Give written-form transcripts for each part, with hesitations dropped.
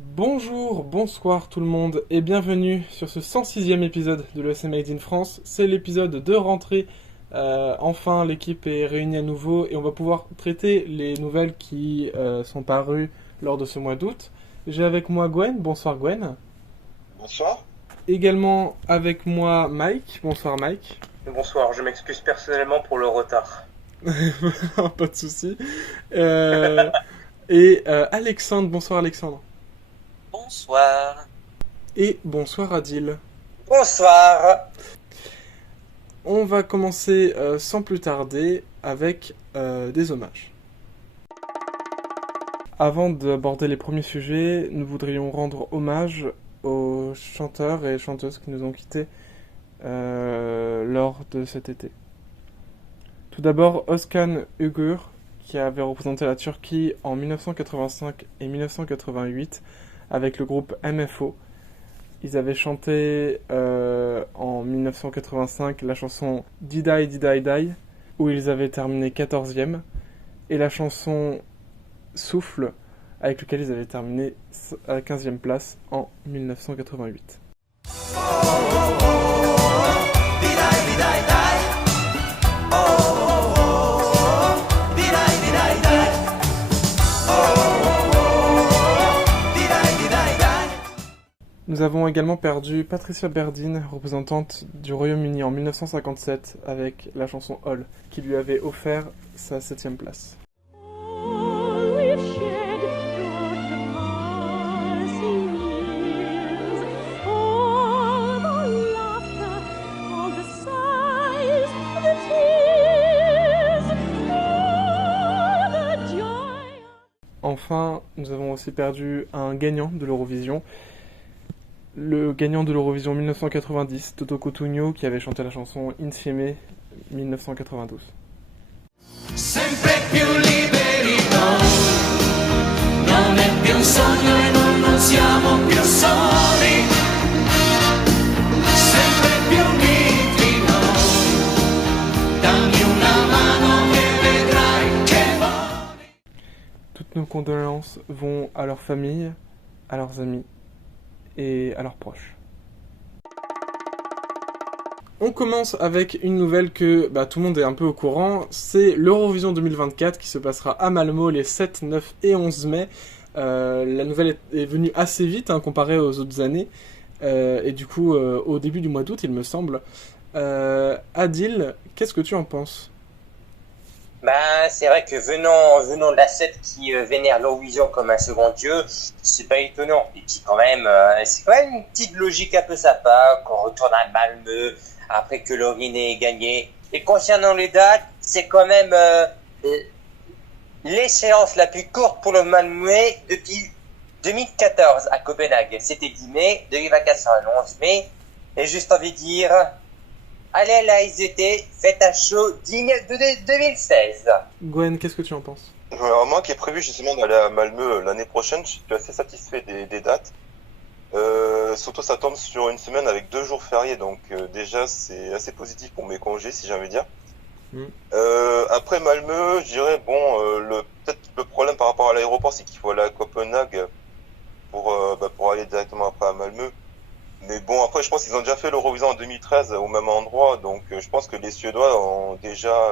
Bonjour, bonsoir tout le monde et bienvenue sur ce 106e épisode de l'ESC Made in France. C'est l'épisode de rentrée. Enfin, l'équipe est réunie à nouveau et on va pouvoir traiter les nouvelles qui sont parues lors de ce mois d'août. J'ai avec moi Gwen. Bonsoir Gwen. Bonsoir. Également avec moi Mike. Bonsoir Mike. Bonsoir, je m'excuse personnellement pour le retard. Pas de souci. Et Alexandre. Bonsoir Alexandre. Bonsoir. Et bonsoir Adil. Bonsoir. On va commencer sans plus tarder avec des hommages. Avant d'aborder les premiers sujets, nous voudrions rendre hommage aux chanteurs et chanteuses qui nous ont quittés lors de cet été. Tout d'abord, Özkan Ugur, qui avait représenté la Turquie en 1985 et 1988 avec le groupe MFO. Ils avaient chanté en 1985 la chanson Didai Didai Dai, où ils avaient terminé 14e, et la chanson Souffle, avec laquelle ils avaient terminé à la 15e place en 1988. Nous avons également perdu Patricia Berdin, représentante du Royaume-Uni en 1957, avec la chanson All, qui lui avait offert sa 7e place. Enfin, nous avons aussi perdu un gagnant de l'Eurovision. Le gagnant de l'Eurovision 1990, Toto Cutugno, qui avait chanté la chanson Insieme 1992. Sempre più liberi non è più un sogno e non siamo più soli. Sempre più uniti dammi una mano e vedrai che voli. Toutes nos condoléances vont à leurs familles, à leurs amis et à leurs proches. On commence avec une nouvelle que tout le monde est un peu au courant, c'est l'Eurovision 2024 qui se passera à Malmö les 7, 9 et 11 mai. La nouvelle est venue assez vite comparée aux autres années, et du coup au début du mois d'août il me semble. Adil, qu'est-ce que tu en penses ? C'est vrai que venant de la secte qui vénère l'Eurovision comme un second dieu, c'est pas étonnant. Et puis quand même, c'est quand même une petite logique un peu sympa qu'on retourne à Malmö après que Loreen ait gagné. Et concernant les dates, c'est quand même l'échéance la plus courte pour le Malmö depuis 2014 à Copenhague. C'était 10 mai, 2024 sera le 11 mai. Et juste envie de dire... Allez là, ils étaient, faites un show digne de 2016. Gwen, qu'est-ce que tu en penses ? Alors moi qui ai prévu justement d'aller à Malmö l'année prochaine, je suis assez satisfait des dates. Surtout ça tombe sur une semaine avec 2 jours fériés, donc déjà c'est assez positif pour mes congés si j'ai envie de dire. Après Malmö, je dirais peut-être le problème par rapport à l'aéroport, c'est qu'il faut aller à Copenhague pour aller directement après à Malmö. Mais bon, après, je pense qu'ils ont déjà fait l'Eurovision en 2013 au même endroit, donc je pense que les Suédois ont déjà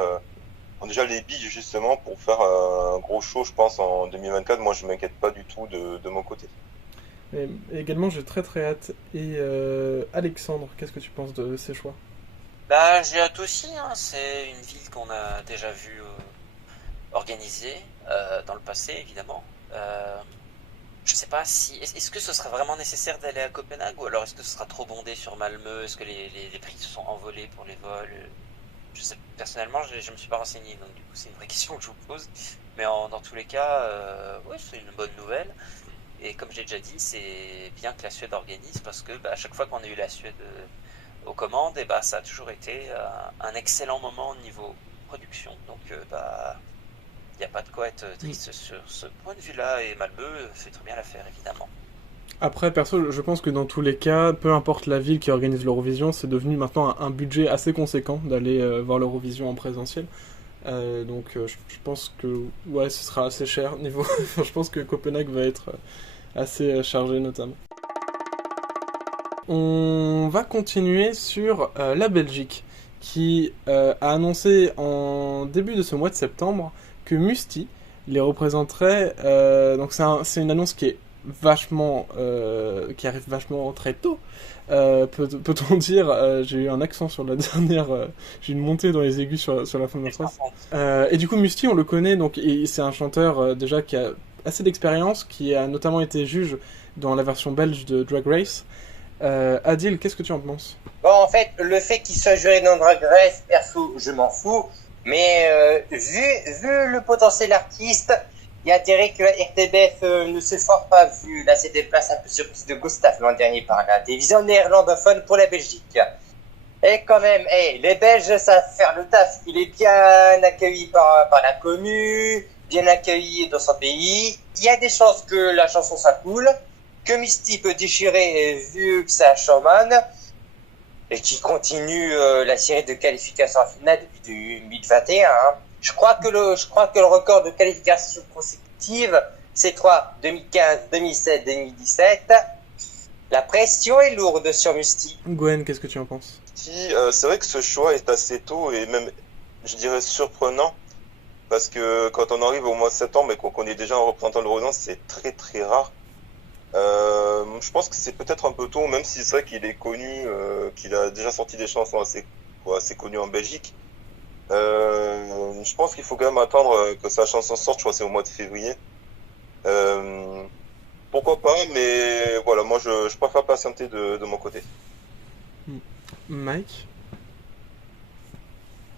les billes justement pour faire un gros show, je pense, en 2024. Moi, je m'inquiète pas du tout de mon côté. Et également, j'ai très très hâte. Et Alexandre, qu'est-ce que tu penses de ces choix ? J'ai hâte aussi, c'est une ville qu'on a déjà vu organisée dans le passé, évidemment. Je sais pas si... Est-ce que ce sera vraiment nécessaire d'aller à Copenhague ou alors est-ce que ce sera trop bondé sur Malmö ? Est-ce que les prix se sont envolés pour les vols ? Je sais, personnellement, je me suis pas renseigné, donc du coup c'est une vraie question que je vous pose. Mais dans tous les cas, oui, c'est une bonne nouvelle. Et comme j'ai déjà dit, c'est bien que la Suède organise parce que à chaque fois qu'on a eu la Suède aux commandes, ça a toujours été un excellent moment au niveau production. Donc il n'y a pas de quoi être triste sur ce point de vue-là, et Malmö fait très bien l'affaire, évidemment. Après, perso, je pense que dans tous les cas, peu importe la ville qui organise l'Eurovision, c'est devenu maintenant un budget assez conséquent d'aller voir l'Eurovision en présentiel. Je pense que ouais, ce sera assez cher niveau. Je pense que Copenhague va être assez chargé notamment. On va continuer sur la Belgique qui a annoncé en début de ce mois de septembre que Musti les représenterait. Donc c'est une annonce qui est vachement qui arrive vachement très tôt. Peut-on dire, j'ai eu un accent sur la dernière, j'ai une montée dans les aigus sur la fin de la phrase. Et du coup, Musti, on le connaît, donc c'est un chanteur déjà qui a assez d'expérience, qui a notamment été juge dans la version belge de Drag Race. Adil, qu'est-ce que tu en penses? Bon, en fait, le fait qu'il soit juré dans Drag Race, perso, je m'en fous. Mais vu le potentiel artiste, il y a intérêt que la RTBF ne se force pas, vu là c'était place un peu surprise de Gustave l'an dernier par la télévision néerlandophone pour la Belgique. Et quand même, les Belges savent faire le taf. Il est bien accueilli par la commune, bien accueilli dans son pays. Il y a des chances que la chanson soit cool, que Misty peut déchirer vu que c'est un showman, et qui continue la série de qualification en finale depuis 2021. Hein. Je crois que le record de qualification consécutive, c'est 3, 2015, 2007, 2017. La pression est lourde sur Musti. Gwen, qu'est-ce que tu en penses? C'est vrai que ce choix est assez tôt et même, je dirais, surprenant. Parce que quand on arrive au mois de septembre et qu'on connaît déjà un représentant de l'Eurovision, c'est très très rare. Je pense que c'est peut-être un peu tôt, même si c'est vrai qu'il est connu, qu'il a déjà sorti des chansons assez connues en Belgique. Je pense qu'il faut quand même attendre que sa chanson sorte, je crois que c'est au mois de février. Pourquoi pas, mais voilà, moi je préfère patienter de mon côté. Mike?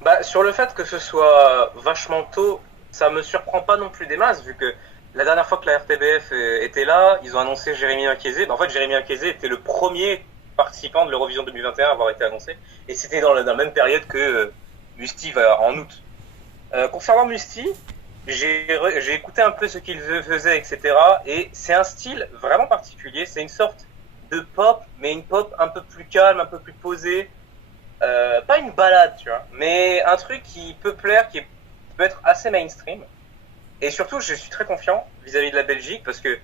Bah, sur le fait que ce soit vachement tôt, ça me surprend pas non plus des masses, vu que la dernière fois que la RTBF était là, ils ont annoncé Jérémy Akézé. Bah, en fait, Jérémy Akézé était le premier participant de l'Eurovision 2021 à avoir été annoncé, et c'était dans la même période que Musti en août. Concernant Musti, j'ai écouté un peu ce qu'il faisait, etc. Et c'est un style vraiment particulier. C'est une sorte de pop, mais une pop un peu plus calme, un peu plus posée. Pas une balade, tu vois, mais un truc qui peut plaire, qui peut être assez mainstream. Et surtout, je suis très confiant vis-à-vis de la Belgique, parce que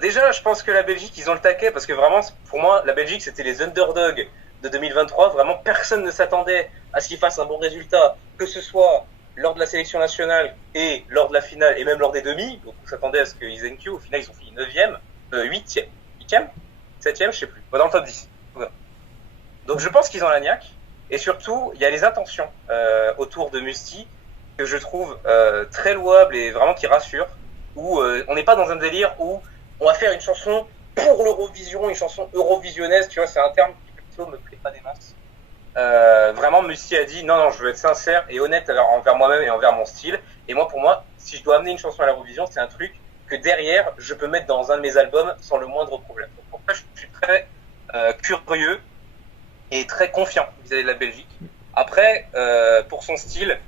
déjà, je pense que la Belgique, ils ont le taquet, parce que vraiment, pour moi, la Belgique, c'était les underdogs de 2023. Vraiment, personne ne s'attendait à ce qu'ils fassent un bon résultat, que ce soit lors de la sélection nationale et lors de la finale, et même lors des demi. Donc, on s'attendait à ce qu'ils aient une queue. Au final, ils ont fini 9e, 8e, 8e, 7e, je sais plus. Dans le top 10. Voilà. Donc, je pense qu'ils ont la niaque. Et surtout, il y a les intentions autour de Musti que je trouve très louables et vraiment qui rassurent. Où on n'est pas dans un délire où on va faire une chanson pour l'Eurovision, une chanson eurovisionnaise, tu vois, c'est un terme qui plutôt me plaît pas des masses. Vraiment, Musti a dit non, je veux être sincère et honnête envers moi-même et envers mon style. Et moi, pour moi, si je dois amener une chanson à l'Eurovision, c'est un truc que derrière, je peux mettre dans un de mes albums sans le moindre problème. Donc, pour ça, je suis très curieux et très confiant vis-à-vis de la Belgique. Après, pour son style,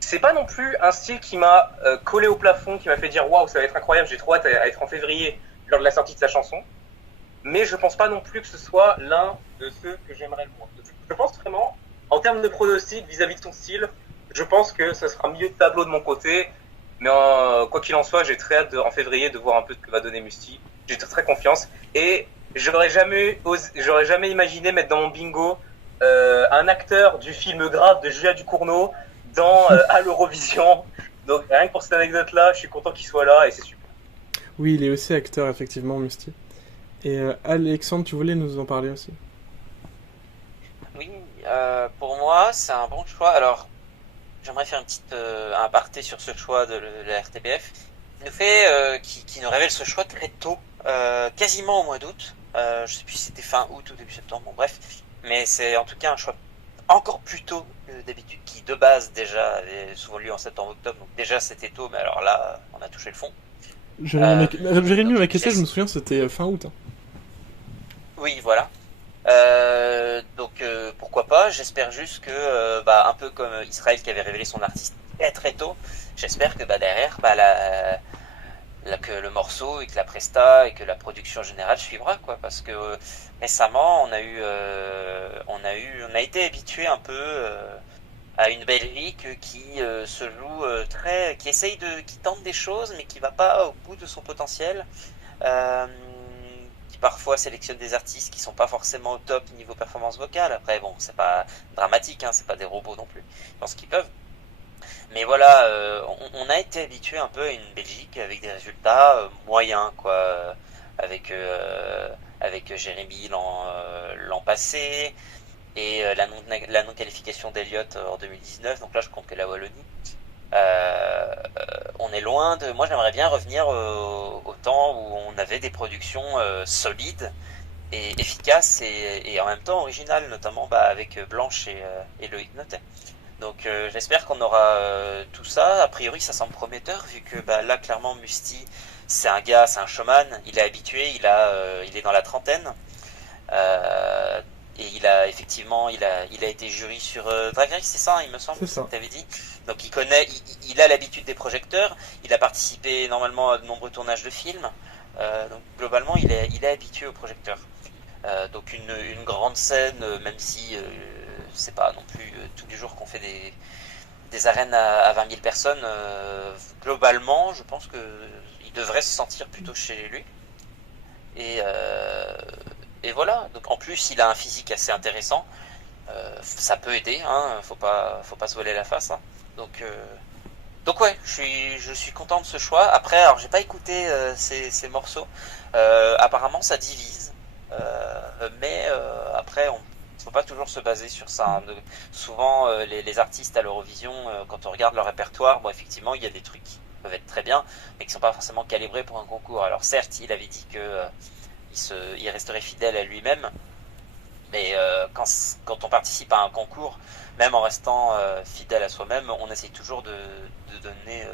c'est pas non plus un style qui m'a collé au plafond, qui m'a fait dire waouh, ça va être incroyable, j'ai trop hâte à être en février lors de la sortie de sa chanson. Mais je pense pas non plus que ce soit l'un de ceux que j'aimerais le moins. Je pense vraiment, en termes de pronostic vis-à-vis de son style, je pense que ça sera milieu de tableau de mon côté. Mais quoi qu'il en soit, j'ai très hâte en février de voir un peu ce que va donner Musti. J'ai très confiance. Et j'aurais jamais imaginé mettre dans mon bingo un acteur du film Grave de Julia Ducournau dans à l'Eurovision. Donc rien que pour cette anecdote-là, je suis content qu'il soit là et c'est super. Oui, il est aussi acteur, effectivement, Musti. Et Alexandre, tu voulais nous en parler aussi? Oui, pour moi, c'est un bon choix. Alors, j'aimerais faire une petite aparté sur ce choix de la RTBF. Qui nous révèle ce choix très tôt, quasiment au mois d'août. Je sais plus si c'était fin août ou début septembre, bon bref. Mais c'est en tout cas un choix encore plus tôt que d'habitude, qui de base déjà avait souvent lieu en septembre-octobre. Donc déjà c'était tôt, mais alors là, on a touché le fond. Jérémy Akézé, je me souviens, c'était fin août. Hein. Oui, voilà. Donc pourquoi pas, j'espère juste que un peu comme Israël qui avait révélé son artiste très très tôt, j'espère que derrière que le morceau et que la presta et que la production générale suivra, quoi. Parce que récemment, on a été habitué un peu à une Belgique qui se joue qui tente des choses, mais qui va pas au bout de son potentiel. Qui parfois sélectionne des artistes qui sont pas forcément au top niveau performance vocale. Après, bon, c'est pas dramatique, hein, c'est pas des robots non plus. Je pense qu'ils peuvent. Mais voilà, on a été habitué un peu à une Belgique avec des résultats moyens, quoi. Avec Jérémy l'an passé et la non-qualification d'Eliott en 2019. Donc là, je compte que la Wallonie. On est loin de. Moi, j'aimerais bien revenir au temps où on avait des productions solides et efficaces et en même temps originales, notamment avec Blanche et Loïc Notet. Donc j'espère qu'on aura tout ça. A priori, ça semble prometteur vu que là, clairement, Musti, c'est un showman. Il est habitué, il est dans la trentaine. Et il a été jury sur Drag Race, c'est ça, il me semble, C'est ça. que t'avais dit. Donc il a l'habitude des projecteurs. Il a participé normalement à de nombreux tournages de films. Donc globalement, il est habitué aux projecteurs. Donc une grande scène, même si c'est pas non plus tous les jours qu'on fait des arènes à 20 000 personnes. Globalement, je pense que il devrait se sentir plutôt chez lui. Et voilà. Donc en plus, il a un physique assez intéressant. Ça peut aider, hein. Faut pas se voiler la face, hein. Donc ouais, je suis content de ce choix. Après, alors j'ai pas écouté ces morceaux. Apparemment, ça divise. Mais après, on faut pas toujours se baser sur ça, hein. Souvent, les artistes à l'Eurovision, quand on regarde leur répertoire, bon, effectivement, il y a des trucs qui peuvent être très bien, mais qui sont pas forcément calibrés pour un concours. Alors certes, il avait dit que il resterait fidèle à lui-même, mais quand on participe à un concours, même en restant fidèle à soi-même, on essaye toujours de donner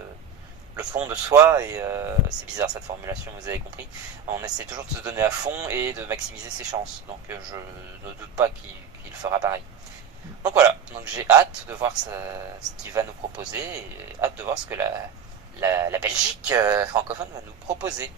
le fond de soi, et c'est bizarre cette formulation, vous avez compris. On essaie toujours de se donner à fond et de maximiser ses chances. Donc je ne doute pas qu'il fera pareil. Donc voilà, donc j'ai hâte de voir ce qu'il va nous proposer et hâte de voir ce que la Belgique francophone va nous proposer.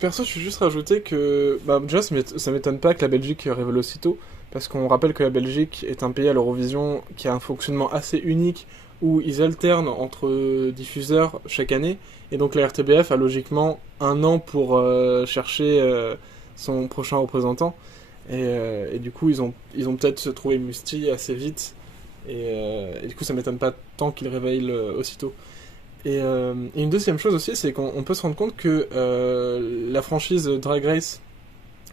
Perso, je suis juste rajouter que déjà, ça m'étonne pas que la Belgique révèle aussitôt, parce qu'on rappelle que la Belgique est un pays à l'Eurovision qui a un fonctionnement assez unique, où ils alternent entre diffuseurs chaque année, et donc la RTBF a logiquement un an pour chercher son prochain représentant, et du coup ils ont peut-être trouvé Musti assez vite, et du coup ça m'étonne pas tant qu'ils réveillent aussitôt. Et une deuxième chose aussi, c'est qu'on peut se rendre compte que la franchise Drag Race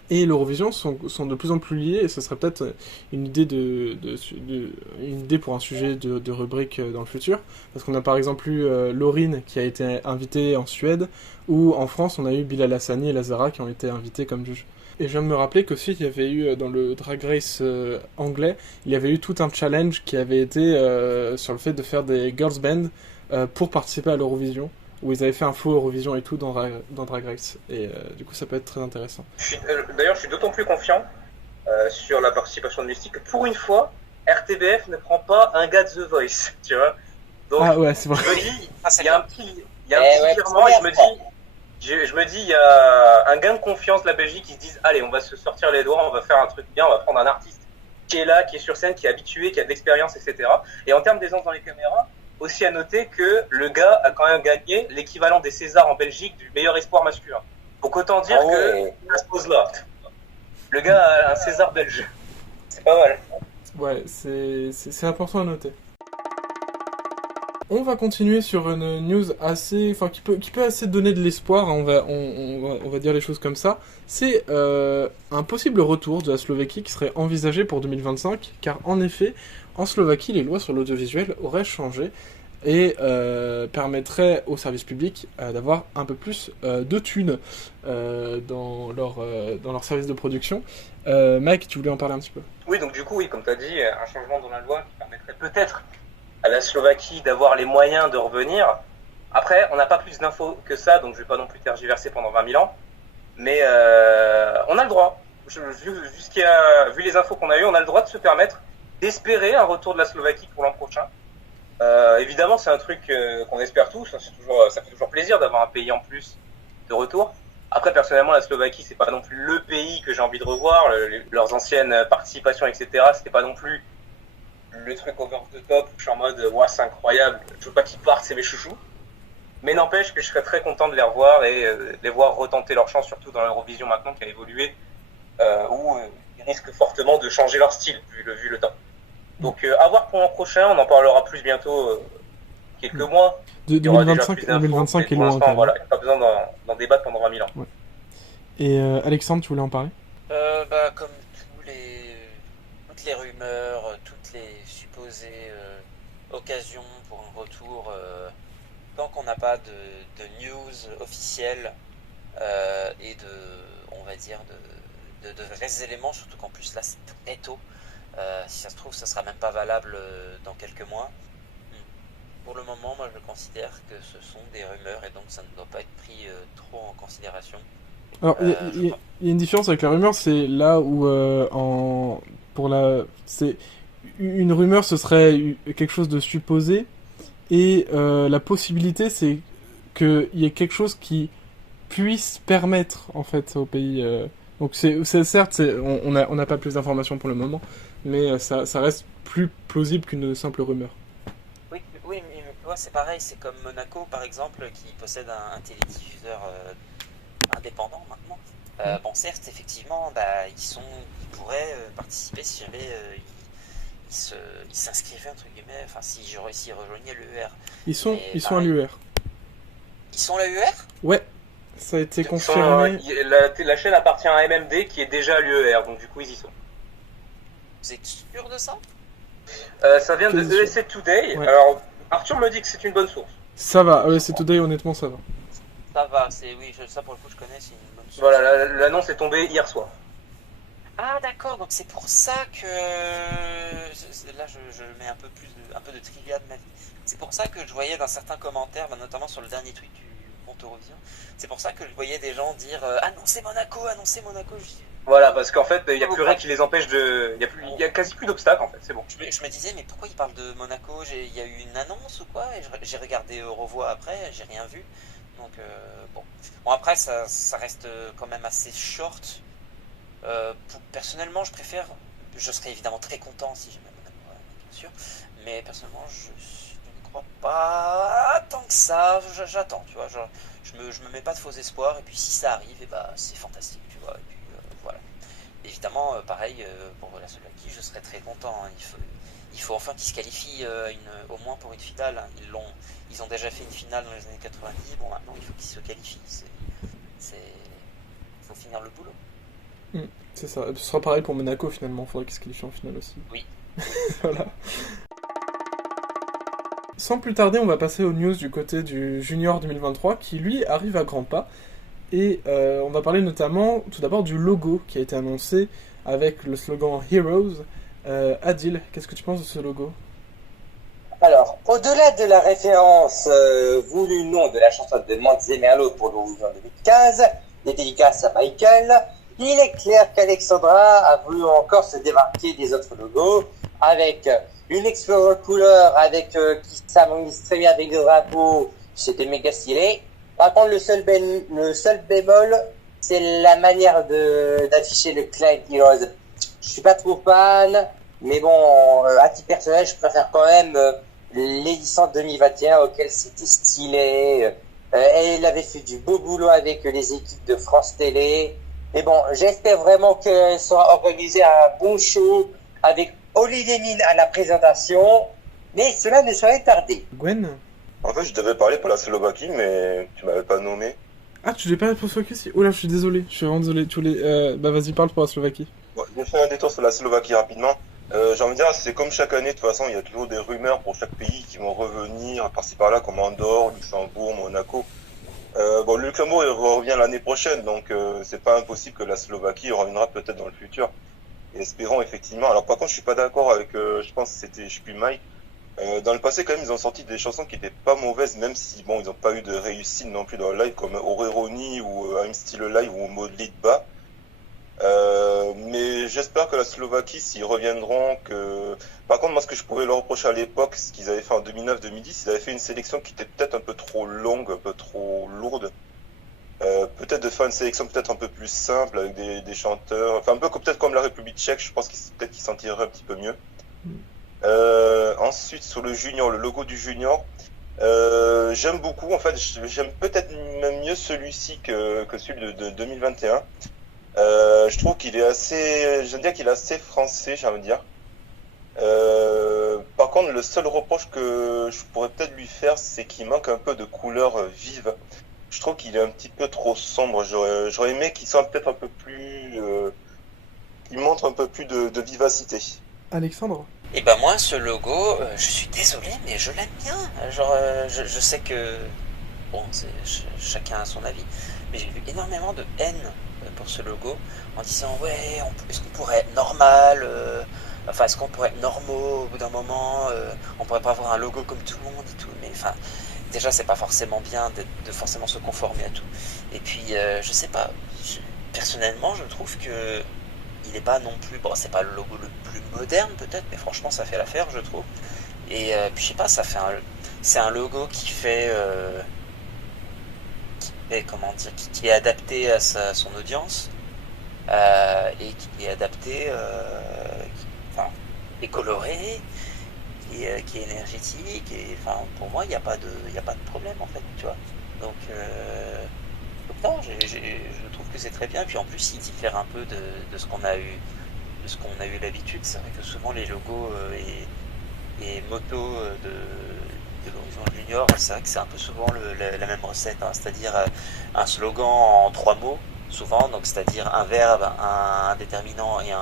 et l'Eurovision sont de plus en plus liés, et ce serait peut-être une idée une idée pour un sujet de rubrique dans le futur, parce qu'on a par exemple eu Laurine qui a été invitée en Suède, ou en France on a eu Bilal Hassani et Lazara qui ont été invités comme juges. Et je viens de me rappeler qu'aussi il y avait eu dans le Drag Race anglais, il y avait eu tout un challenge qui avait été sur le fait de faire des girls band pour participer à l'Eurovision, où ils avaient fait un faux Eurovision et tout dans Drag Race, et du coup ça peut être très intéressant. D'ailleurs, je suis d'autant plus confiant sur la participation de Mystique que pour une fois, RTBF ne prend pas un gars de The Voice, tu vois. Donc, Ah ouais, c'est vrai. je me dis, il y a un petit ouais, virement, et je me dis, il y a un gain de confiance de la Belgique, ils se disent, allez, on va se sortir les doigts, on va faire un truc bien, on va prendre un artiste qui est là, qui est sur scène, qui est habitué, qui a de l'expérience, etc. Et en termes d'aisance dans les caméras, aussi à noter que le gars a quand même gagné l'équivalent des Césars en Belgique du meilleur espoir masculin. Donc autant dire que ça se pose là. Le gars a un César belge. C'est pas mal. Ouais, c'est important à noter. On va continuer sur une news qui peut assez donner de l'espoir, hein, on va dire les choses comme ça. C'est un possible retour de la Slovaquie qui serait envisagé pour 2025, car en effet, en Slovaquie, les lois sur l'audiovisuel auraient changé et permettraient aux services publics d'avoir un peu plus de thunes dans leur service de production. Mike, tu voulais en parler un petit peu? Oui, donc du coup, oui, comme tu as dit, un changement dans la loi qui permettrait peut-être à la Slovaquie d'avoir les moyens de revenir. Après, on n'a pas plus d'infos que ça, donc je ne vais pas non plus tergiverser pendant 20 000 ans. Mais on a le droit, vu les infos qu'on a eues, on a le droit de se permettre d'espérer un retour de la Slovaquie pour l'an prochain. Évidemment, c'est un truc qu'on espère tous. Ça fait toujours plaisir d'avoir un pays en plus de retour. Après, personnellement, la Slovaquie, c'est pas non plus le pays que j'ai envie de revoir. Leurs anciennes participations, etc., c'était pas non plus le truc over the top où je suis en mode, ouais, c'est incroyable, je veux pas qu'ils partent, c'est mes chouchous. Mais n'empêche que je serais très content de les revoir et les voir retenter leur chance, surtout dans l'Eurovision maintenant qui a évolué, où ils risquent fortement de changer leur style, vu le temps. Donc, à voir pour l'an prochain, on en parlera plus bientôt, quelques mois. De Il y aura déjà 2025, plus d'infos, 2025 mais est pour loin l'instant, quand même. voilà, il n'y a pas besoin d'en débattre pendant 20 000 ans. Et Alexandre, tu voulais en parler? Comme toutes les rumeurs, toutes les supposées occasions pour un retour, tant qu'on n'a pas de news officielle et on va dire, de vrais éléments, surtout qu'en plus là c'est très tôt. Si ça se trouve, ça sera même pas valable dans quelques mois. Pour le moment, moi je considère que ce sont des rumeurs et donc ça ne doit pas être pris trop en considération. Alors, il y a une différence avec la rumeur, c'est là où c'est une rumeur, ce serait quelque chose de supposé, et la possibilité, c'est qu'il y ait quelque chose qui puisse permettre en fait au pays. Donc c'est certes, on n'a pas plus d'informations pour le moment, mais ça reste plus plausible qu'une simple rumeur. Oui, mais ouais, c'est pareil, c'est comme Monaco par exemple qui possède un télédiffuseur indépendant maintenant. Bon, certes, effectivement, ils pourraient participer si jamais ils s'inscrivaient entre guillemets, enfin s'ils rejoignaient l'UER. Ils sont à l'UER. Ils sont à l'UER ? Ouais, ça a été confirmé. La chaîne appartient à MMD qui est déjà à l'UER, donc du coup ils y sont. Vous êtes sûr de ça ? Ça vient de ESC Today. Ouais. Alors, Arthur me dit que c'est une bonne source. Ça va, ESC Today, honnêtement, ça va. Ça va, ça pour le coup je connais, c'est une bonne source. Voilà, l'annonce est tombée hier soir. Ah d'accord, donc c'est pour ça que là je mets un peu de trivia de ma vie. C'est pour ça que je voyais dans certains commentaires, notamment sur le dernier tweet du compte Eurovision, c'est pour ça que je voyais des gens dire annoncez Monaco. Voilà, parce qu'en fait, il n'y a plus rien qui les empêche de. Il y a quasi plus d'obstacles en fait, c'est bon. Je me disais, mais pourquoi ils parlent de Monaco ? Il y a eu une annonce ou quoi ? Et j'ai regardé Eurovoix après, j'ai rien vu. Donc bon. Après, ça reste quand même assez short. Personnellement, je serais évidemment très content si j'ai Monaco, bien sûr. Mais personnellement, je ne crois pas tant que ça. J'attends, tu vois. Je me mets pas de faux espoirs. Et puis si ça arrive, c'est fantastique, tu vois. Et puis voilà. Évidemment, pareil, pour la Slovaquie, je serais très content. Hein. Il faut enfin qu'ils se qualifient au moins pour une finale. Hein. Ils ont déjà fait une finale dans les années 90. Bon, maintenant, il faut qu'ils se qualifient. Il faut finir le boulot. C'est ça. Ce sera pareil pour Monaco finalement. Il faudrait qu'ils se qualifient en finale aussi. Oui. Voilà. Sans plus tarder, on va passer aux news du côté du Junior 2023 qui lui arrive à grands pas. Et on va parler notamment tout d'abord du logo qui a été annoncé avec le slogan Heroes. Adil, qu'est-ce que tu penses de ce logo ? Alors, au-delà de la référence voulue non de la chanson de Montes et Merlot pour l'Eurovision 2015, des dédicaces à Michael, il est clair qu'Alexandra a voulu encore se démarquer des autres logos avec une Explorer couleur qui s'harmonise très bien avec le drapeau, c'était méga stylé. Par contre, le seul bémol, c'est la manière d'afficher le Clyde Heroes. Je suis pas trop fan, mais bon, à titre personnel, je préfère quand même l'édition 2021 auquel c'était stylé. Elle avait fait du beau boulot avec les équipes de France Télé. Mais bon, j'espère vraiment qu'elle sera organisée un bon show avec Olivier Mine à la présentation. Mais cela ne saurait tarder. Gwen ? En fait, je devais parler pour la Slovaquie, mais tu m'avais pas nommé. Ah, tu l'as pas pour la Slovaquie ? Oh là, je suis désolé. Je suis vraiment désolé. Vas-y, parle pour la Slovaquie. Bon, je vais faire un détour sur la Slovaquie rapidement. J'ai envie de dire, c'est comme chaque année, de toute façon, il y a toujours des rumeurs pour chaque pays qui vont revenir par-ci par-là, comme Andorre, Luxembourg, Monaco. Le Luxembourg il revient l'année prochaine, donc c'est pas impossible que la Slovaquie reviendra peut-être dans le futur. Et espérons effectivement. Alors par contre, je suis pas d'accord avec, je pense que c'était, je sais plus, Mike. Dans le passé, quand même, ils ont sorti des chansons qui étaient pas mauvaises, même si bon, ils n'ont pas eu de réussite non plus dans le live, comme Oreroni ou I'm Still Alive ou Modlitba. Mais j'espère que la Slovaquie, s'ils reviendront, que... Par contre, moi, ce que je pouvais leur reprocher à l'époque, ce qu'ils avaient fait en 2009-2010, ils avaient fait une sélection qui était peut-être un peu trop longue, un peu trop lourde. Peut-être de faire une sélection peut-être un peu plus simple, avec des chanteurs... Enfin, un peu peut-être comme la République tchèque, je pense peut-être qu'ils s'en tireraient un petit peu mieux. Ensuite, sur le junior, le logo du junior, j'aime beaucoup. En fait, j'aime peut-être même mieux celui-ci que celui de 2021. Je trouve qu'il est assez, j'aime dire qu'il est assez français, j'ai envie de dire. Par contre, le seul reproche que je pourrais peut-être lui faire, c'est qu'il manque un peu de couleurs vives. Je trouve qu'il est un petit peu trop sombre. J'aurais aimé qu'il soit peut-être un peu plus, qu'il montre un peu plus de vivacité. Alexandre? Et ben moi, ce logo, je suis désolé, mais je l'aime bien. Genre, je sais que bon, chacun a son avis, mais j'ai vu énormément de haine pour ce logo en disant ouais, est-ce qu'on pourrait être normal, enfin est-ce qu'on pourrait être normaux au bout d'un moment, on pourrait pas avoir un logo comme tout le monde et tout, mais enfin déjà c'est pas forcément bien de forcément se conformer à tout. Et puis je sais pas, personnellement je trouve que il est pas non plus, bon c'est pas le logo le plus moderne peut-être, mais franchement ça fait l'affaire je trouve. Et puis je sais pas, c'est un logo comment dire, qui est adapté à son audience et qui est adapté, enfin, est coloré, qui est énergétique et enfin pour moi il n'y a pas de problème en fait, tu vois. Donc non, je trouve que c'est très bien. Puis en plus il diffère un peu de ce qu'on a eu l'habitude. C'est vrai que souvent les logos et motos de l'horizon junior, c'est vrai que c'est un peu souvent la même recette, hein, c'est-à-dire un slogan en 3 mots, souvent, donc c'est-à-dire un verbe, un déterminant et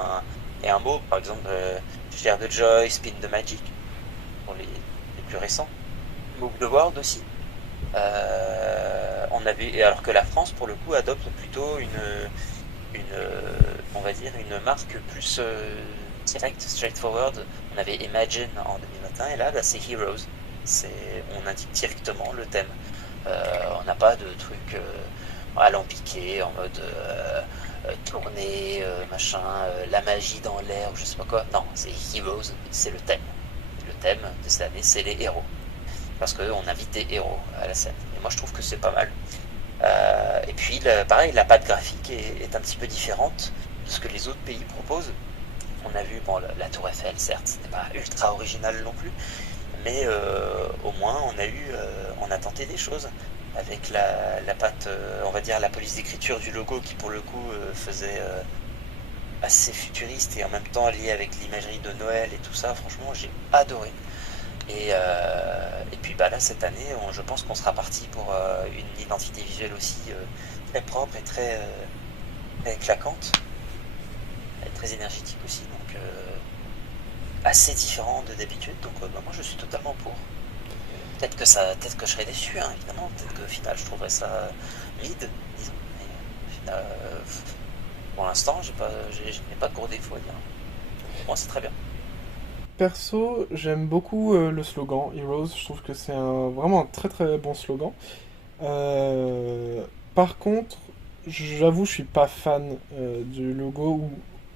un mot, par exemple Share the Joy, Spin the Magic, pour les plus récents, Move the World aussi. Alors que la France, pour le coup, adopte plutôt on va dire, une marque plus directe, straightforward. On avait Imagine en 2021 et là, bah, c'est Heroes. On indique directement le thème. On n'a pas de truc alambiqué en mode tourner, machin, la magie dans l'air, je sais pas quoi. Non, c'est Heroes, c'est le thème. Le thème de cette année, c'est les héros. Parce qu'on invite des héros à la scène. Et moi, je trouve que c'est pas mal. Et puis, pareil, la patte graphique est un petit peu différente de ce que les autres pays proposent. On a vu, bon, la Tour Eiffel, certes, c'était pas ultra original non plus, mais au moins, on a tenté des choses avec la patte, on va dire, la police d'écriture du logo qui, pour le coup, faisait assez futuriste et en même temps lié avec l'imagerie de Noël et tout ça. Franchement, j'ai adoré. Et puis bah là cette année je pense qu'on sera parti pour une identité visuelle aussi très propre et très claquante et très énergétique aussi, donc assez différent de d'habitude, donc bah, moi je suis totalement pour. Peut-être que je serais déçu, hein, évidemment, peut-être qu'au final je trouverais ça mid, disons, mais au final pour l'instant je n'ai pas de gros défauts à dire. Pour moi c'est très bien. Perso, j'aime beaucoup le slogan Heroes, je trouve que c'est vraiment un très très bon slogan. Par contre, j'avoue, je suis pas fan du logo.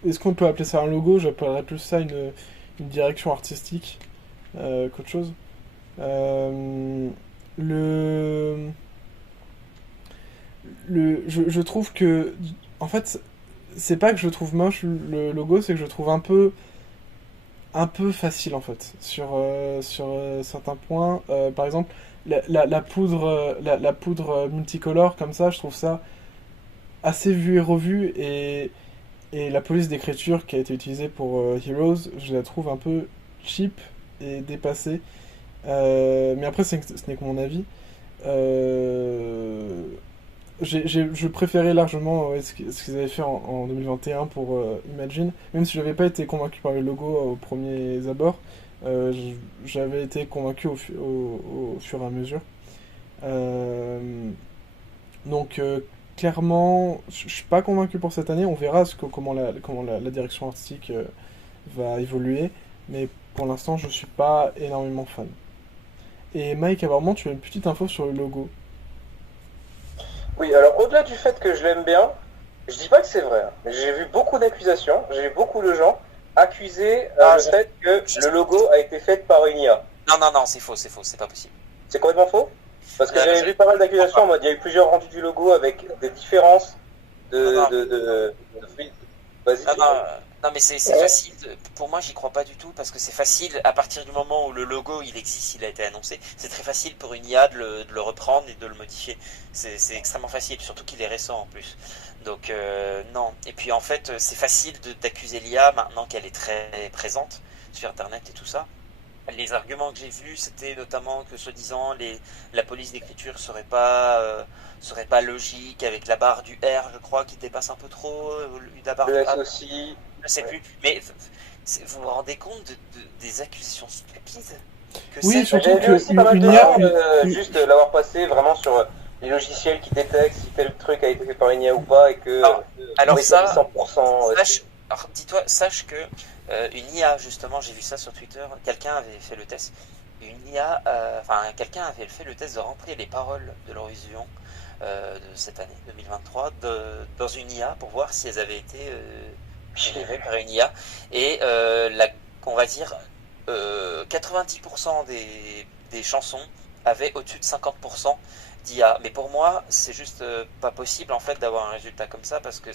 Est-ce qu'on peut appeler ça un logo? J'appellerais plus ça une direction artistique qu'autre chose. Je trouve que, en fait, c'est pas que je trouve moche le logo, c'est que je trouve un peu facile en fait sur certains points. Par exemple, la poudre multicolore comme ça, je trouve ça assez vu et revu, et la police d'écriture qui a été utilisée pour Heroes, je la trouve un peu cheap et dépassée. Mais après, ce n'est que mon avis. Je préférais largement ce qu'ils avaient fait en 2021 pour Imagine, même si je n'avais pas été convaincu par le logo aux premiers abords. J'avais été convaincu au fur et à mesure. Donc clairement, je suis pas convaincu pour cette année. On verra comment la direction artistique va évoluer, mais pour l'instant, je suis pas énormément fan. Et Mike, apparemment, tu as une petite info sur le logo. Oui, alors au-delà du fait que je l'aime bien, Je dis pas que c'est vrai, hein, mais j'ai vu beaucoup d'accusations, j'ai vu beaucoup de gens accuser le fait que le logo a été fait par une IA. Non, c'est faux, c'est pas possible. C'est complètement faux? Parce que j'avais vu pas mal d'accusations en mode il y a eu plusieurs rendus du logo avec des différences de... Vas-y. Non, mais c'est facile. Pour moi, j'y crois pas du tout parce que c'est facile à partir du moment où le logo il existe, il a été annoncé. C'est très facile pour une IA de le reprendre et de le modifier. C'est extrêmement facile, surtout qu'il est récent en plus. Donc non. Et puis en fait, c'est facile d'accuser l'IA maintenant qu'elle est très présente sur Internet et tout ça. Les arguments que j'ai vus, c'était notamment que soi-disant la police d'écriture serait pas logique avec la barre du R, je crois, qui dépasse un peu trop, la barre Le du S A. aussi. Je sais plus, mais vous vous rendez compte des accusations stupides que Oui, c'est. surtout J'avais vu aussi pas mal de une IA, gens juste l'avoir passé vraiment sur les logiciels qui détectent si tel truc a été fait par une IA ou pas et que Alors oui, ça, 100%. sache que une IA, justement, j'ai vu ça sur Twitter, quelqu'un avait fait le test. Une IA, quelqu'un avait fait le test de rentrer les paroles de l'Eurovision de cette année 2023 dans une IA pour voir si elles avaient été générées par une IA. Et on va dire 90% des chansons avaient au-dessus de 50% d'IA. Mais pour moi, c'est juste pas possible en fait d'avoir un résultat comme ça parce que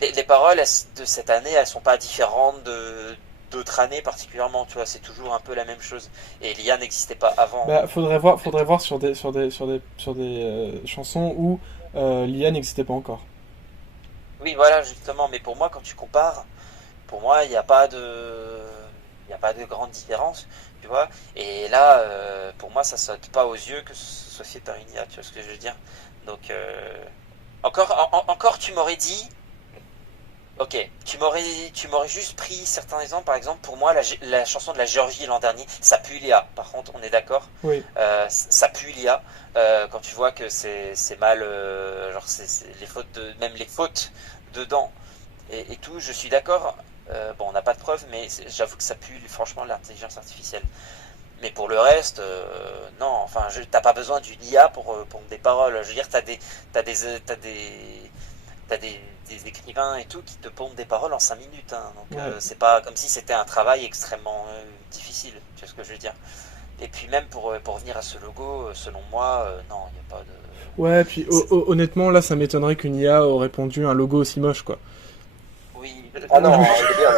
les paroles de cette année, elles sont pas différentes d'autres années particulièrement, tu vois, c'est toujours un peu la même chose. Et l'IA n'existait pas avant. faudrait voir sur des chansons où l'IA n'existait pas encore. Oui, voilà, justement. Mais pour moi, quand tu compares, pour moi, il n'y a pas de grande différence, tu vois. Et là, pour moi, ça saute pas aux yeux que ce soit fait par une IA, tu vois ce que je veux dire. Donc, encore, tu m'aurais dit. Ok, tu m'aurais juste pris certains exemples. Par exemple, pour moi, la chanson de la Géorgie l'an dernier, ça pue l'IA. Par contre, on est d'accord. Oui. Ça pue l'IA. Quand tu vois que c'est mal, genre c'est même les fautes dedans et tout. Je suis d'accord. Bon, on n'a pas de preuves, mais j'avoue que ça pue franchement l'intelligence artificielle. Mais pour le reste, non. Enfin, t'as pas besoin d'une IA pour des paroles. Je veux dire, t'as des écrivains et tout qui te pondent des paroles en 5 minutes. Hein. Donc c'est pas comme si c'était un travail extrêmement difficile. Tu vois ce que je veux dire? Et puis même pour revenir à ce logo, selon moi, non, il n'y a pas de... Ouais, puis honnêtement, là, ça m'étonnerait qu'une IA aurait pondu un logo aussi moche, quoi. Oui. Ah non, il est bien.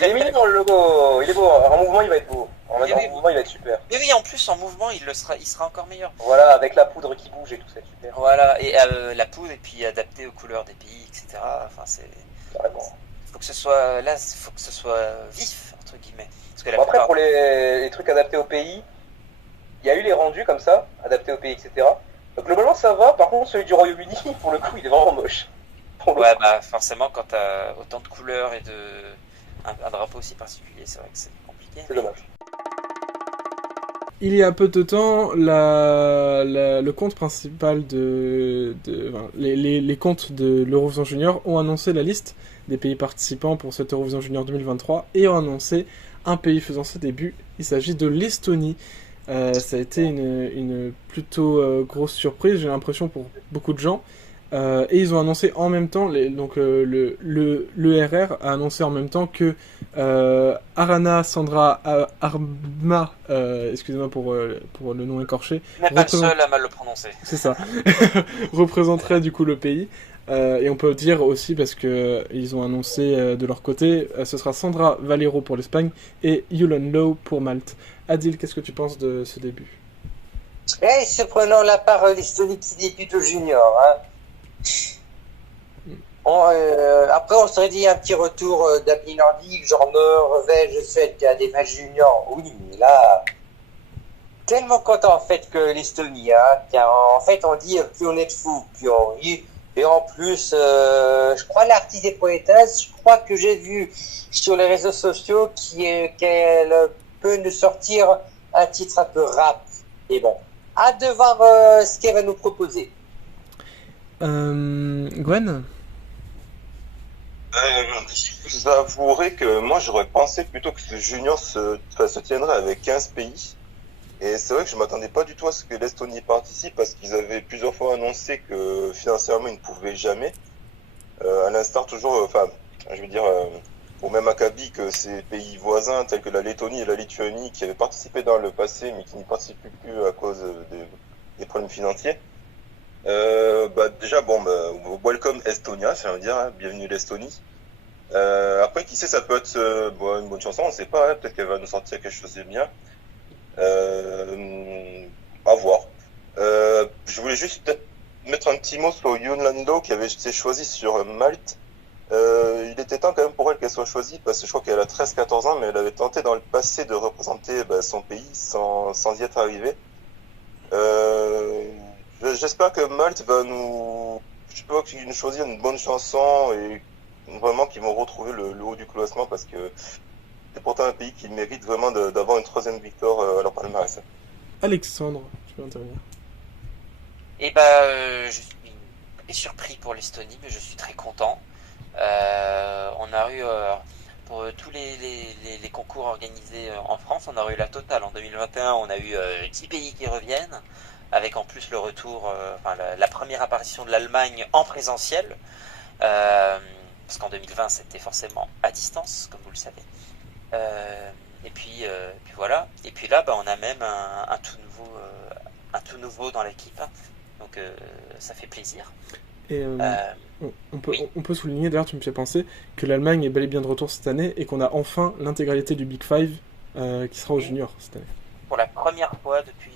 Il est mignon le logo, il est beau. En mouvement, il va être beau. En mouvement, il va être super. Mais oui, en plus, en mouvement, il sera encore meilleur. Voilà, avec la poudre qui bouge et tout, c'est super. Voilà, et la poudre, et puis adapté aux couleurs des pays, etc. Enfin, faut que ce soit là, faut que ce soit vif, entre guillemets. Parce que Après, pour les trucs adaptés au pays, il y a eu les rendus comme ça, adaptés au pays, etc. Donc globalement, ça va. Par contre, celui du Royaume-Uni, pour le coup, il est vraiment moche. Ouais, bah forcément, quand t'as autant de couleurs et un drapeau aussi particulier, c'est vrai que c'est compliqué. C'est dommage. Il y a peu de temps, le compte principal les comptes de l'Eurovision Junior ont annoncé la liste des pays participants pour cette Eurovision Junior 2023 et ont annoncé un pays faisant ses débuts. Il s'agit de l'Estonie. Ça a été une plutôt grosse surprise, j'ai l'impression, pour beaucoup de gens. Et ils ont annoncé en même temps, l'ERR a annoncé en même temps que Arana Sandra Arma, excusez-moi pour le nom écorché, mais pas le seul à mal le prononcer. C'est ça, représenterait du coup le pays. Et on peut dire aussi, parce que ils ont annoncé de leur côté, ce sera Sandra Valero pour l'Espagne et Yulan Low pour Malte. Adil, qu'est-ce que tu penses de ce début? Se prenant la part l'Estonie qui débute au junior, hein. Après, on serait dit un petit retour d'appli nordique, genre Norvège, Suède, qui a des matchs juniors. Oui, mais là, tellement content en fait que l'Estonie, hein, car en fait, on dit plus on est de fous, plus on rit. Et en plus, je crois l'artiste des poétesses, je crois que j'ai vu sur les réseaux sociaux qu'elle peut nous sortir un titre un peu rap. Et bon, hâte de voir ce qu'elle va nous proposer. Gwen? J'avouerai que moi j'aurais pensé plutôt que ce junior se tiendrait avec 15 pays Et c'est vrai que je m'attendais pas du tout à ce que l'Estonie participe parce qu'ils avaient plusieurs fois annoncé que financièrement ils ne pouvaient jamais. À l'instar toujours, enfin, je veux dire, au même acabit que ces pays voisins tels que la Lettonie et la Lituanie qui avaient participé dans le passé mais qui n'y participent plus à cause des problèmes financiers. Bah déjà bon, bah, welcome Estonia, ça veut dire, hein, bienvenue l'Estonie. Après, qui sait, ça peut être bon, une bonne chanson, on sait pas, hein, peut-être qu'elle va nous sortir quelque chose de bien. À voir. Je voulais juste peut-être mettre un petit mot sur Yoon Lando qui avait été choisie sur Malte. Il était temps quand même pour elle qu'elle soit choisie parce que je crois qu'elle a 13-14 ans, mais elle avait tenté dans le passé de représenter son pays sans y être arrivée. J'espère que Malte va je sais pas, qu'ils nous choisir une bonne chanson et vraiment qu'ils vont retrouver le haut du classement parce que c'est pourtant un pays qui mérite vraiment d'avoir une troisième victoire à leur palmarès. Alexandre, tu peux intervenir. Et bah, je suis très surpris pour l'Estonie, mais je suis très content. On a eu, pour tous les concours organisés en France, on a eu la totale. En 2021, on a eu 10 pays qui reviennent, avec en plus le retour, enfin, la première apparition de l'Allemagne en présentiel. Parce qu'en 2020, c'était forcément à distance, comme vous le savez. Et puis voilà. Et puis là, bah, on a même un tout nouveau dans l'équipe. Donc ça fait plaisir. Et Oui. on peut souligner, d'ailleurs, tu me fais penser, que l'Allemagne est bel et bien de retour cette année et qu'on a enfin l'intégralité du Big Five qui sera au junior cette année. Pour la première fois depuis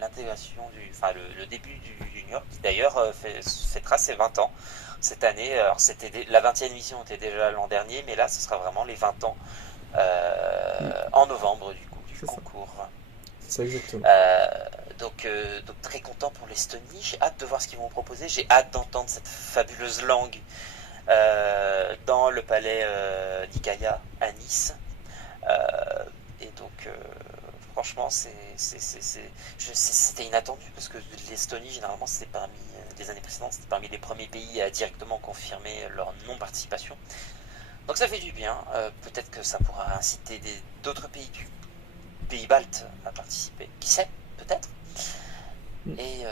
l'intégration enfin le début du junior, qui d'ailleurs fêtera ses 20 ans cette année. Alors la 20e émission était déjà l'an dernier, mais là ce sera vraiment les 20 ans en novembre du coup du C'est ça. concours. C'est ça exactement. Donc très content pour l'Estonie. J'ai hâte de voir ce qu'ils vont proposer. J'ai hâte d'entendre cette fabuleuse langue dans le palais d'Ikaya à Nice. Et donc franchement c'était inattendu parce que l'Estonie généralement c'était parmi les années précédentes, c'était parmi les premiers pays à directement confirmer leur non-participation. Donc ça fait du bien. Peut-être que ça pourra inciter d'autres pays du pays baltes à participer. Qui sait, peut-être. Et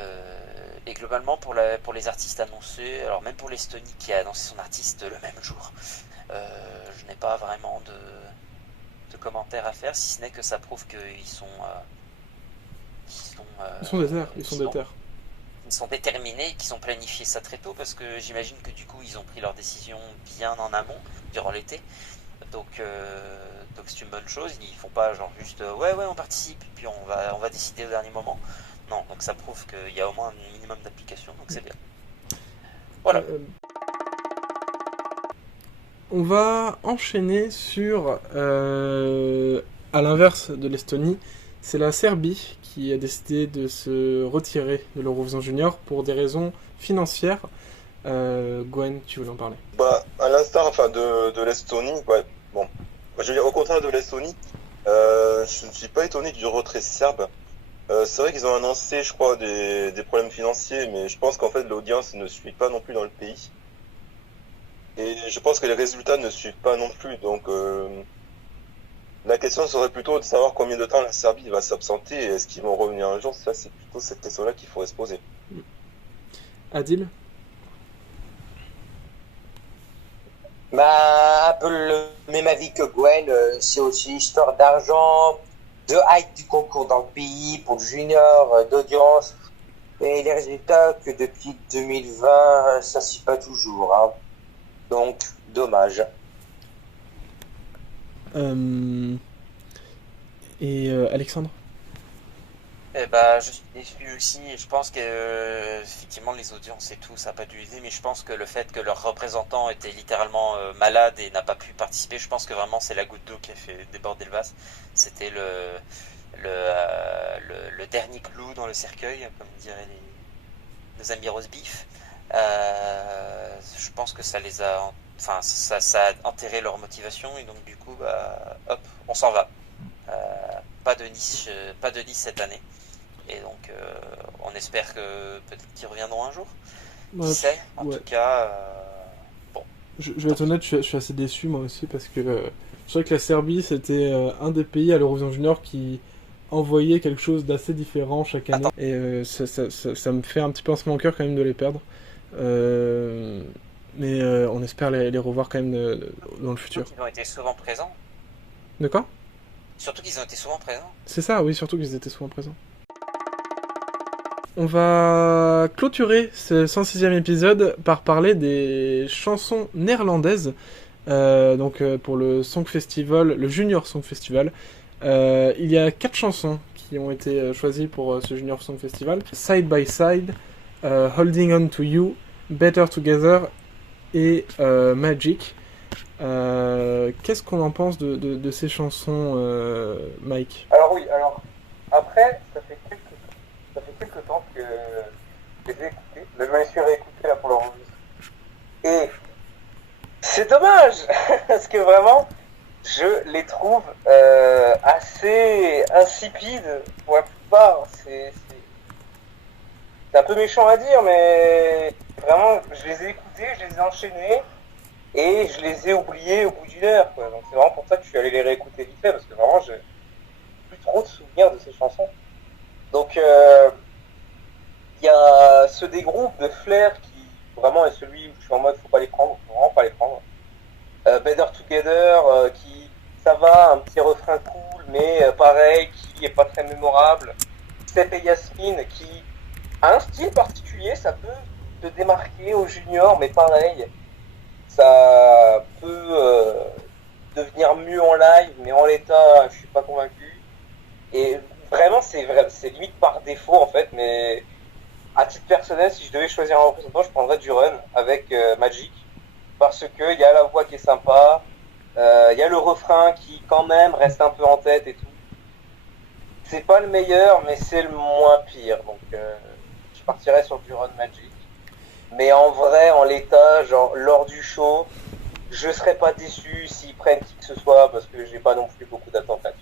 globalement pour les artistes annoncés, alors même pour l'Estonie qui a annoncé son artiste le même jour, je n'ai pas vraiment de commentaires à faire, si ce n'est que ça prouve qu'ils sont ils sont déterminés, qu'ils ont planifié ça très tôt, parce que j'imagine que du coup ils ont pris leur décision bien en amont durant l'été. Donc c'est une bonne chose. Ils font pas genre juste ouais on participe et puis on va décider au dernier moment. Non, donc ça prouve qu'il y a au moins un minimum d'application, donc c'est bien. Voilà. On va enchaîner sur, à l'inverse de l'Estonie, c'est la Serbie qui a décidé de se retirer de l'Eurovision Junior pour des raisons financières. Gwen, tu voulais en parler? Bah, à l'instar de l'Estonie, ouais, bon, je veux dire, au contraire de l'Estonie, je ne suis pas étonné du retrait serbe. C'est vrai qu'ils ont annoncé, je crois, des problèmes financiers, mais je pense qu'en fait l'audience ne suit pas non plus dans le pays. Et je pense que les résultats ne suivent pas non plus, donc la question serait plutôt de savoir combien de temps la Serbie va s'absenter et est-ce qu'ils vont revenir un jour. Ça, c'est plutôt cette question-là qu'il faudrait se poser. Adil? Bah, un peu le même avis que Gwen, c'est aussi histoire d'argent, de hype du concours dans le pays, pour le junior, d'audience, et les résultats que depuis 2020, ça ne suit pas toujours. Hein. Donc, dommage. Alexandre? Eh ben, je suis déçu aussi. Je pense que effectivement les audiences et tout, ça n'a pas dû aider, mais je pense que le fait que leur représentant était littéralement malade et n'a pas pu participer, je pense que vraiment c'est la goutte d'eau qui a fait déborder le vase. C'était le dernier clou dans le cercueil, comme diraient nos amis roast beef. Je pense que ça les a, enfin ça a enterré leur motivation et donc du coup, bah, hop, on s'en va. Pas de Nice cette année. Et donc, on espère que peut-être qu'ils reviendront un jour. Qui sait? En tout cas, bon. Je vais être honnête, je suis assez déçu moi aussi parce que je trouvais que la Serbie c'était un des pays à l'Eurovision Junior qui envoyer quelque chose d'assez différent chaque année. Et ça me fait un petit pincement au cœur quand même de les perdre. Mais on espère les revoir quand même dans le futur. Ils ont été souvent présents. De quoi ? Surtout qu'ils ont été souvent présents. C'est ça, oui, surtout qu'ils étaient souvent présents. On va clôturer ce 106e épisode par parler des chansons néerlandaises. Pour le Song Festival, le Junior Song Festival. Il y a 4 chansons qui ont été choisies pour ce Junior Song Festival. Side by Side, Holding On To You, Better Together et Magic. Qu'est-ce qu'on en pense de ces chansons, Mike ? Alors oui, après, ça fait quelques temps que je les ai écoutées. Je me suis réécouté là pour l'enregistrer. Et c'est dommage, parce que vraiment, je les trouve assez insipides pour la plupart. C'est un peu méchant à dire, mais vraiment, je les ai écoutés, je les ai enchaînés, et je les ai oubliés au bout d'une heure, quoi. Donc c'est vraiment pour ça que je suis allé les réécouter vite fait, parce que vraiment, j'ai plus trop de souvenirs de ces chansons. Donc, il y a ceux des groupes de Flair qui vraiment est celui où je suis en mode faut vraiment pas les prendre. Better Together, qui ça va, un petit refrain cool, mais pareil, qui est pas très mémorable. Sep et Yasmine, qui a un style particulier, ça peut te démarquer au junior, mais pareil, ça peut devenir mieux en live, mais en l'état, je suis pas convaincu. Et vraiment, c'est limite par défaut en fait, mais à titre personnel, si je devais choisir un représentant, je prendrais Duran avec Magic, parce que il y a la voix qui est sympa, il y a le refrain qui quand même reste un peu en tête et tout. C'est pas le meilleur, mais c'est le moins pire, donc je partirais sur Duran Magic. Mais en vrai, en l'état, genre lors du show, je serais pas déçu s'ils prennent qui que ce soit, parce que j'ai pas non plus beaucoup d'attentes là-dessus.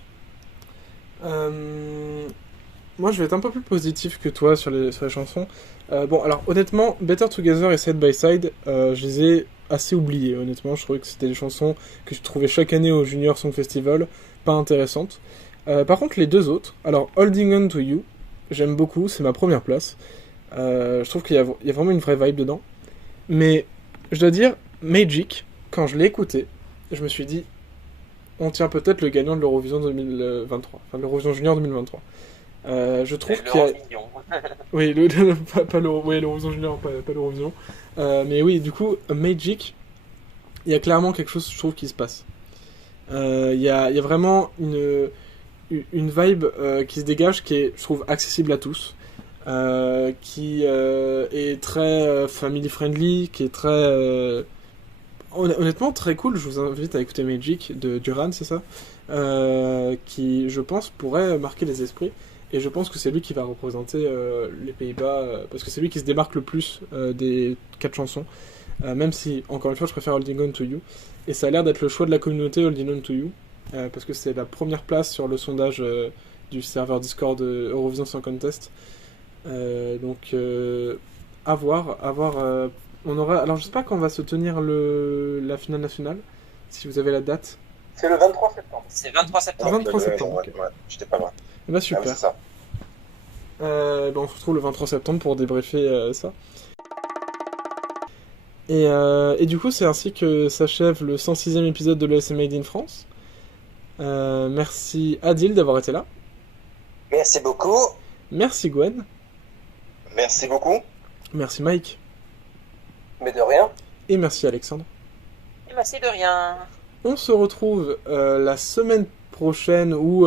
Moi, je vais être un peu plus positif que toi sur les chansons. Alors honnêtement, Better Together et Side by Side, je les ai assez oubliés. Honnêtement, je trouvais que c'était des chansons que je trouvais chaque année au Junior Song Festival, pas intéressantes. Par contre, les deux autres, alors Holding On To You, j'aime beaucoup, c'est ma première place. Je trouve qu'il y a vraiment une vraie vibe dedans. Mais je dois dire, Magic, quand je l'ai écouté, je me suis dit, on tient peut-être le gagnant de l'Eurovision 2023, enfin l'Eurovision Junior 2023. Je trouve qu'il y a... Oui, pas l'Eurovision Junior, pas l'Eurovision. Mais oui, du coup, Magic, il y a clairement quelque chose, je trouve, qui se passe. Il y a vraiment une vibe qui se dégage, qui est, je trouve, accessible à tous. Qui est très family friendly, qui est très honnêtement très cool. Je vous invite à écouter Magic de Duran, c'est ça, qui je pense pourrait marquer les esprits, et je pense que c'est lui qui va représenter les Pays-Bas, parce que c'est lui qui se démarque le plus des 4 chansons, même si encore une fois je préfère Holding On To You, et ça a l'air d'être le choix de la communauté, Holding On To You, parce que c'est la première place sur le sondage du serveur Discord Eurovision Song Contest. À voir. On aura. Alors, je sais pas quand va se tenir la finale nationale. Si vous avez la date. C'est le 23 septembre. C'est 23 septembre. 23 septembre. Ouais, j'étais pas loin. Bah super. Ah, c'est ça. On se retrouve le 23 septembre pour débriefer ça. Et du coup, c'est ainsi que s'achève le 106e épisode de l'ESM Made in France. Merci Adil d'avoir été là. Merci beaucoup. Merci Gwen. Merci beaucoup. Merci Mike. Mais de rien. Et merci Alexandre. Et merci de rien. On se retrouve la semaine prochaine ou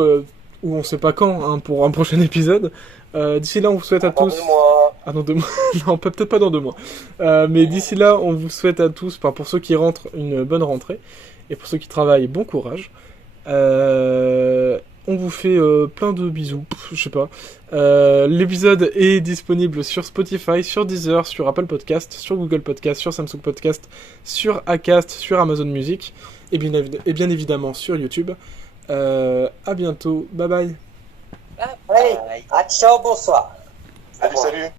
on sait pas quand hein, pour un prochain épisode. D'ici là, on vous souhaite à tous... 2 mois. Ah, dans 2 mois. Non, peut-être pas dans 2 mois. Mais d'ici là, on vous souhaite à tous, pour ceux qui rentrent, une bonne rentrée. Et pour ceux qui travaillent, bon courage. On vous fait plein de bisous, je sais pas. L'épisode est disponible sur Spotify, sur Deezer, sur Apple Podcast, sur Google Podcast, sur Samsung Podcast, sur Acast, sur Amazon Music et bien évidemment sur YouTube. À bientôt, bye bye. Allez, à ciao, bonsoir. Salut.